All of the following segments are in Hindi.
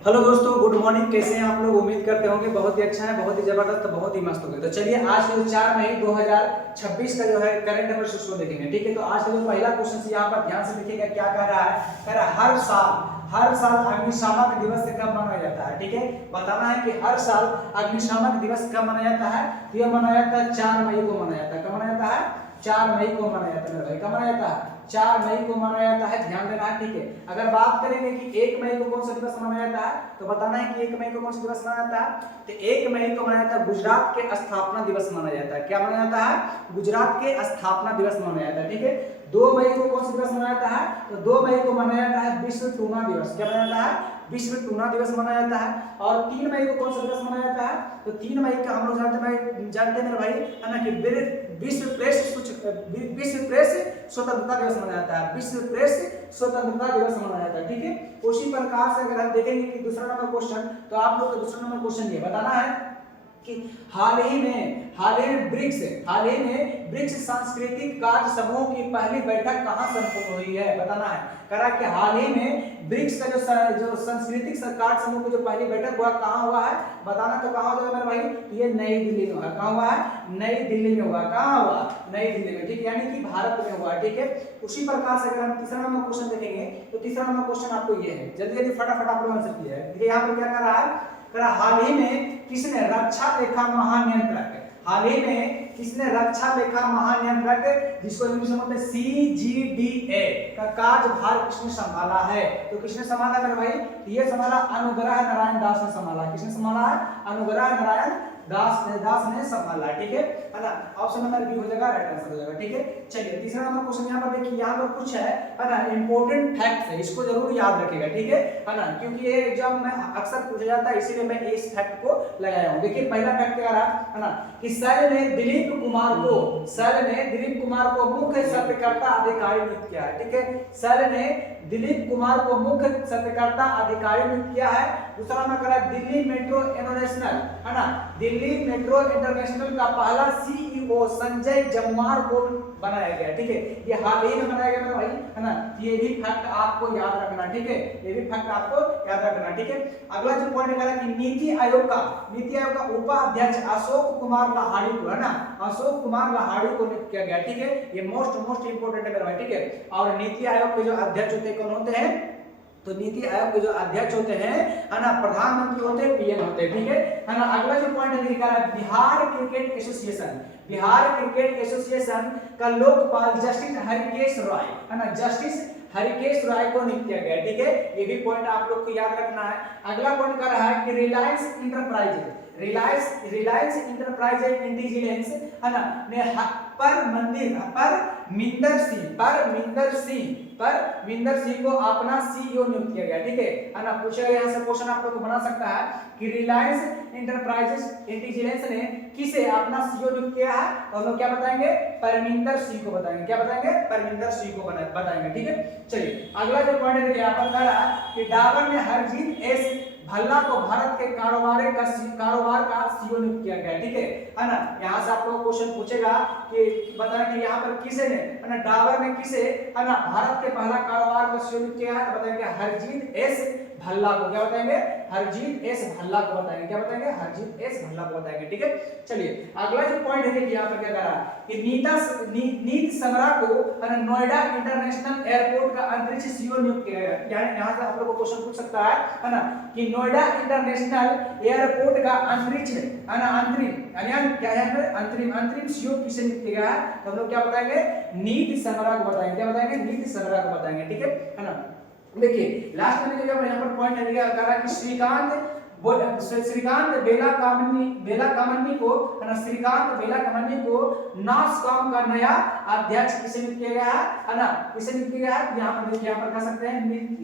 हेलो दोस्तों, गुड मॉर्निंग। कैसे हैं आप लोग? उम्मीद करते होंगे बहुत ही अच्छा है, बहुत ही जबरदस्त, बहुत ही मस्त होंगे। तो चलिए आज जो 4 मई 2026 का जो है करंट अफेयर्स उसको देखेंगे। ठीक है, तो आज का जो पहला क्वेश्चन यहाँ पर ध्यान से देखिएगा, क्या कह रहा है। कह रहा है हर साल अग्निशामक दिवस कब मनाया जाता है। ठीक है, बताना है कि हर साल अग्निशामक दिवस कब मनाया जाता है। तो यह मनाया जाता है 4 मई को मनाया जाता है। कब मनाया जाता है? 4 मई को मनाया जाता है मेरे भाई। कब मनाया जाता है? 4 मई को मनाया जाता है, ध्यान देना है। ठीक है, अगर बात करेंगे कि 1 मई को कौन सा दिवस मनाया जाता है, तो बताना है कि 1 मई को कौन सा दिवस मनाया जाता है। तो 1 मई को मनाया जाता है गुजरात के स्थापना दिवस मनाया जाता है। क्या मनाया जाता है? गुजरात के स्थापना दिवस मनाया जाता है। ठीक है, 2 मई को कौन सा दिवस मनाया जाता है? तो 2 मई को मनाया जाता है विश्व टूना दिवस। क्या मनाया जाता है? विश्व टूना दिवस मनाया जाता है। और 3 मई को कौन सा दिवस मनाया जाता है? तो 3 मई का हम लोग जानते हैं भाई, है ना, कि विश्व प्रेस स्वतंत्रता दिवस मनाया जाता है। विश्व प्रेस स्वतंत्रता दिवस मनाया जाता है। ठीक है, उसी प्रकार से अगर हम देखेंगे कि दूसरा नंबर क्वेश्चन, तो आप लोग का दूसरा नंबर क्वेश्चन ये बताना है कि हाल ही में ब्रिक्स सांस्कृतिक कार्य समूह की पहली बैठक कहां संपन्न हुई है। बताना है। करा कि हाल ही में ब्रिक्स का जो सांस्कृतिक कार्य समूह की जो पहली बैठक हुआ कहां हुआ है। बताना तो कहां हुआ मेरे भाई? ये नई दिल्ली में हुआ। कहां हुआ है? नई दिल्ली में हुआ। कहां हुआ? नई दिल्ली में। ठीक, यानी कि भारत में हुआ। ठीक है, उसी प्रकार से अगर हम तीसरा नंबर क्वेश्चन देखेंगे, तो तीसरा नंबर क्वेश्चन आपको ये है, जल्दी जल्दी फटाफट आप लोग आंसर किया है। यहाँ पर क्या कर रहा है? हाल ही में किसने रक्षा लेखा महानियंत्रक, हाल ही में किसने रक्षा लेखा महानियंत्रक, जिसको इंग्लिश में बोलते हैं CGDA का कार्यभार किसने संभाला है। तो किसने संभाला मेरे भाई? ये संभाला अनुग्रह नारायण दास ने संभाला। किसने संभाला? अनुग्रह नारायण दास ने संभाला। ठीक है ना, ऑप्शन नंबर बी हो जाएगा, राइट आंसर हो जाएगा। ठीक है, चलिए तीसरा नंबर क्वेश्चन यहाँ पर देखिए, यहाँ पर कुछ है ना, इंपॉर्टेंट फैक्ट है, इसको जरूर याद रखिएगा। ठीक है ना, क्योंकि ये एग्जाम में अक्सर पूछा जाता है, इसीलिए मैं इस फैक्ट को लगाया हूँ। देखिए पहला फैक्ट क्या रहा है ना, कि सेल ने दिलीप कुमार को मुख्य सत्यकर्ता अधिकारी नियुक्त किया है। ठीक है, सेल ने दिलीप कुमार को मुख्य सत्यकर्ता अधिकारी नियुक्त किया है। दूसरा नंबर करा दिल्ली मेट्रो इंटरनेशनल, है ना, दिल्ली मेट्रो इंटरनेशनल का पहला CEO संजय जम्वार को बनाया गया। ठीक है, ये हाल ही में बनाया गया मेरे भाई, है ना। ये भी फैक्ट आपको याद रखना। ठीक है, ये भी फैक्ट आपको याद रखना। ठीक है, अगला जो पॉइंट है कि नीति आयोग का उपाध्यक्ष अशोक कुमार लाहाड़ी को, है ना, अशोक कुमार लाहाड़ी को नियुक्त किया गया। ठीक है, ये मोस्ट इंपोर्टेंट है मेरे भाई। ठीक है, और नीति आयोग के जो अध्यक्ष होते हैं कौन होते हैं? तो नीति आयोग के जो अध्यक्ष होते हैं, है ना, प्रधानमंत्री होते हैं, PM होते हैं। ठीक है ना। अगला जो पॉइंट है लिखा है बिहार क्रिकेट एसोसिएशन का लोकपाल जस्टिस हरिकेश रॉय, है ना, जस्टिस हरिकेश रॉय को नियुक्त किया गया। ठीक है, ये भी पॉइंट आप लोग को याद रखना है। अगला पॉइंट कर रहा है कि रिलायंस इंटरप्राइज इंटेलिजेंस, है ना, ने परमिंदर सिंह को अपना CEO नियुक्त किया गया। ठीक है ना, पूछा गया यहाँ से क्वेश्चन आप लोग को बना सकता है कि रिलायंस इंटरप्राइजेस इंटेलिजेंस ने किसे अपना CEO नियुक्त किया है, तो हम लोग क्या बताएंगे? परमिंदर सिंह को बताएंगे। क्या बताएंगे? परमिंदर सिंह को बताएंगे। ठीक है, चलिए अगला जो पॉइंट है यहाँ पर कह रहा है कि डाबर ने हरजीत एस भल्ला को भारत के कारोबार का CEO नियुक्त किया गया। ठीक है ना, यहाँ से आप लोग क्वेश्चन पूछेगा कि बताना कि यहाँ पर किसे ने, है ना, डाबर ने किसे, है ना, भारत के पहला कारोबार का CEO नियुक्त किया है, तो बताएंगे हरजीत एस भल्ला को। क्या बताएंगे? हरजीत एस भल्ला को बताएंगे। क्या बताएंगे? हरजीत एस भल्ला को बताएंगे। ठीक है, चलिए अगला जो पॉइंट है देखिए यहाँ पर क्या कह रहा है कि नीत समरा को, है ना, नोएडा इंटरनेशनल एयरपोर्ट का अंतरिक्ष CEO नियुक्त किया गया। यानी यहाँ से आप लोगों को क्वेश्चन पूछ सकता है ना, कि नोएडा इंटरनेशनल एयरपोर्ट का अंतरिक्ष, है ना, अंतरिम क्या है? अंतरिम CEO किसे नियुक्त किया गया है, तो हम लोग क्या बताएंगे? नीत समरा को बताएंगे। क्या बताएंगे? नीत समरा को बताएंगे। ठीक है ना, देखिए लास्ट में जो यहाँ पर पॉइंट है कहा कि श्रीकांत बेला कामन्नी को, है ना, श्रीकांत बेला कामन्नी को नासकॉम का नया अध्यक्ष किसे नियुक्त किया गया है ना, किसे नियुक्त किया गया है? यहाँ पर देखिए, यहाँ पर कह सकते हैं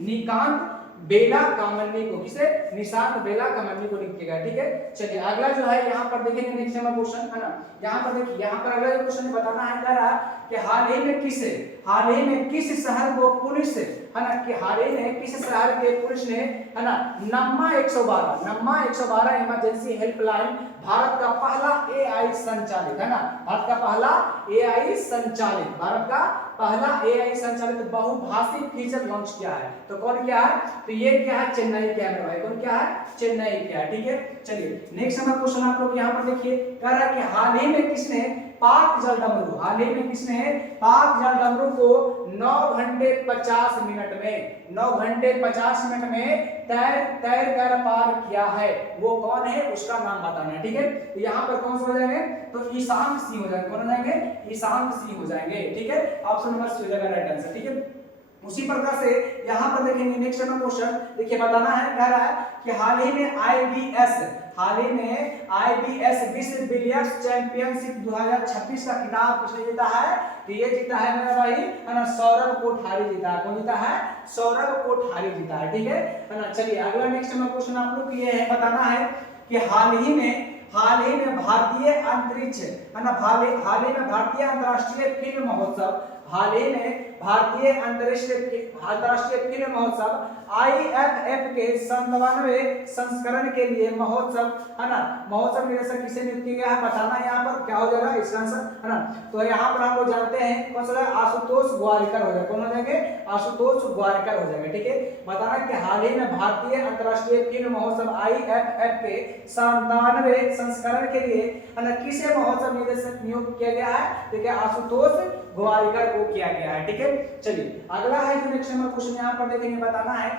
निकांत बेला कामन्नी को, किसे? निशांत बेला कामन्नी को नियुक्त किया गया। ठीक है, चलिए अगला जो है यहाँ पर देखेंगे नेक्स्ट नंबर क्वेश्चन, है ना, यहाँ पर देखिए, यहाँ पर अगला जो क्वेश्चन बताना है कह रहा कि हाल ही हाल ही में किस शहर को पुलिस है ना, कि हाल ही में किस शहर के पुलिस ने है ना नम्मा 112 इमरजेंसी हेल्पलाइन भारत का पहला एआई संचालित है ना, भारत का पहला एआई संचालित बहुभाषी फीचर लॉन्च किया है। तो कौन क्या है, तो ये क्या है, चेन्नई क्या है भाई, कौन क्या है, चेन्नई क्या है। ठीक है, चलिए नेक्स्ट नंबर क्वेश्चन आप लोग यहाँ पर देखिए, कह रहा है कि हाल ही में किसने पाक जल डमरू, हाल ही में किसने पाक जल डमरू को 9 घंटे 50 मिनट में 9 घंटे 50 मिनट में तैर कर पार किया है, वो कौन है, उसका नाम बताना है। ठीक है, तो यहाँ पर कौन से हो जाएंगे, तो ईशान सिंह हो जाएंगे, कौन हो जाएंगे, ईशान सिंह हो जाएंगे। ठीक है, ऑप्शन नंबर सी हो जाएगा राइट आंसर। ठीक है, उसी प्रकार से यहाँ पर देखेंगे नेक्स्ट क्वेश्चन, देखिए बताना है, कह रहा है कि हाल ही में आईबीएस विश्व बिलियर्ड्स चैंपियनशिप 2026 का खिताब किसने जीता है, तो ये जीता है मेरा भाई है ना सौरभ कोठारी जीता है। कौन जीता है, सौरभ कोठारी जीता है। ठीक है ना, चलिए अगला नेक्स्ट क्वेश्चन आप लोग ये है, बताना है कि हाल ही में भारतीय अंतरिक्ष है ना, हाल ही में भारतीय अंतरराष्ट्रीय फिल्म महोत्सव, हाल ही में भारतीय अंतरराष्ट्रीय फिल्म महोत्सव IFF के 97वें संस्करण के लिए महोत्सव है ना, महोत्सव निदेशक किसे नियुक्त किया गया है, बताना है यहाँ पर क्या हो जाएगा इसका आंसर है ना। तो यहाँ पर हम लोग जानते हैं कौन सा, आशुतोष गोवारिकर हो जाएगा, कौन हो जाएंगे, आशुतोष गोवारिकर हो जाएंगे। ठीक है, बताना कि हाल ही में भारतीय अंतरराष्ट्रीय फिल्म महोत्सव IFF के 97वें संस्करण के लिए है ना किसे महोत्सव निदेशक नियुक्त किया गया है, देखिए आशुतोष गोवारिकर को किया गया है। ठीक है, चलिए अगला है जो नेक्स्ट नंबर क्वेश्चन यहाँ पर देखेंगे, बताना है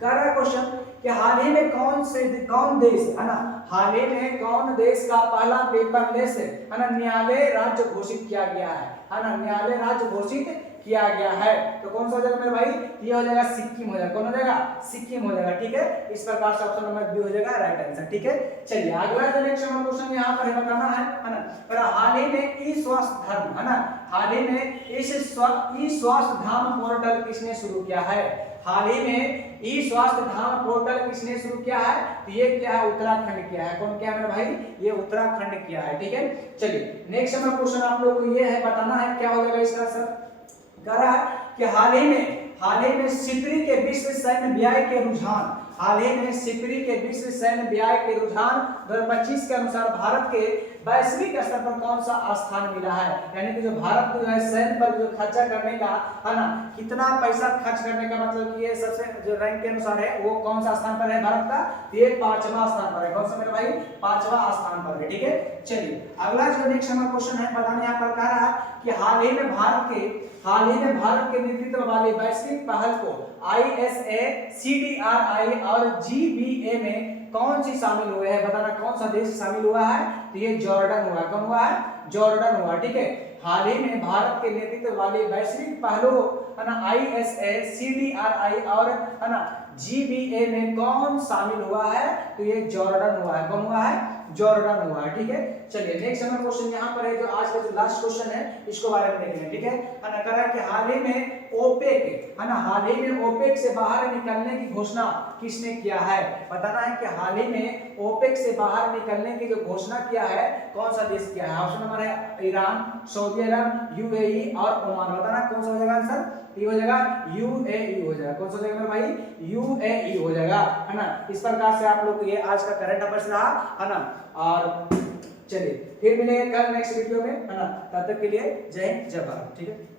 कह क्वेश्चन कि हाल ही में कौन देश है ना, हाल ही में कौन देश का पहला पेपरलेस है ना न्यायालय राज्य घोषित किया गया है ना, न्यायालय राज्य घोषित किया गया है, तो कौन सा हो जाएगा मेरे भाई, ये हो जाएगा सिक्किम हो जाएगा, कौन हो जाएगा, सिक्किम हो जाएगा। ठीक है, इस प्रकार से ऑप्शन नंबर बी हो जाएगा राइट आंसर। ठीक है, चलिए अगला जो नेक्स्ट नंबर क्वेश्चन यहाँ पर बताना है ना, पर हाल ही में ई स्वास्थ्य धर्म है ना, हाल ही में ई स्वास्थ्य धाम पोर्टल किसने शुरू किया है, हाल ही में ई स्वास्थ्य धाम पोर्टल किसने शुरू किया है, तो ये क्या है, उत्तराखंड किया है। कौन किया है मेरा भाई, ये उत्तराखंड किया है। ठीक है, चलिए नेक्स्ट नंबर क्वेश्चन आप लोग को ये है, बताना है क्या हो जाएगा इसका आंसर, कह रहा है कि हाल ही में सिपरी के विश्व सैन्य व्यय के रुझान, हाल ही में सिपरी के विश्व सैन्य व्यय के रुझान 2025 के अनुसार भारत के वैश्विक स्तर पर कौन सा स्थान मिला है, यानी कि जो भारत को जो है सैन्य पर जो खर्चा करने का है ना, कितना पैसा खर्च करने का मतलब कि ये सबसे जो रैंक के अनुसार है वो कौन सा स्थान पर है भारत का, ये 5वां स्थान पर है। कौन सा मेरे भाई, 5वां स्थान पर है। ठीक है, चलिए अगला जो नेक्स्ट नंबर क्वेश्चन है, बताने यहाँ पर कह रहा है कि हाल ही में भारत के नेतृत्व वाली वैश्विक पहल को ISA, CDRI और GBA में कौन सी शामिल हुए हैं, बताना कौन सा देश शामिल हुआ है, तो ये जॉर्डन हुआ। कौन हुआ है, जॉर्डन हुआ। ठीक है, हाल ही में भारत के नेतृत्व वाली वैश्विक पहलों है ना ISA, CDRI और है ना GBA में कौन शामिल हुआ है, तो ये जॉर्डन हुआ है। कौन हुआ है, जॉर्डन हुआ है। ठीक है, चलिए नेक्स्ट नंबर क्वेश्चन यहाँ पर है जो आज का जो लास्ट क्वेश्चन है, इसको बारे में देखेंगे। ठीक है ना, कह रहा है कि हाल ही में ओपेक है ना, हाल ही में ओपेक से बाहर निकलने की घोषणा किसने किया है, बताना है कि हाल ही में ओपेक से बाहर निकलने की जो घोषणा किया है कौन सा देश किया है। ऑप्शन नंबर है ईरान, सऊदी अरब, UAE और ओमान। बताना कौन सा हो जाएगा आंसर, ये हो जाएगा UAE हो जाएगा। कौन सा हो जाएगा मेरे भाई, UAE हो जाएगा है ना। इस प्रकार से आप लोग को ये आज का करंट अफेयर्स रहा है ना, और चलिए फिर मिलेंगे कल नेक्स्ट वीडियो में है ना, तब तक के लिए जय हिंद जय भारत। ठीक है।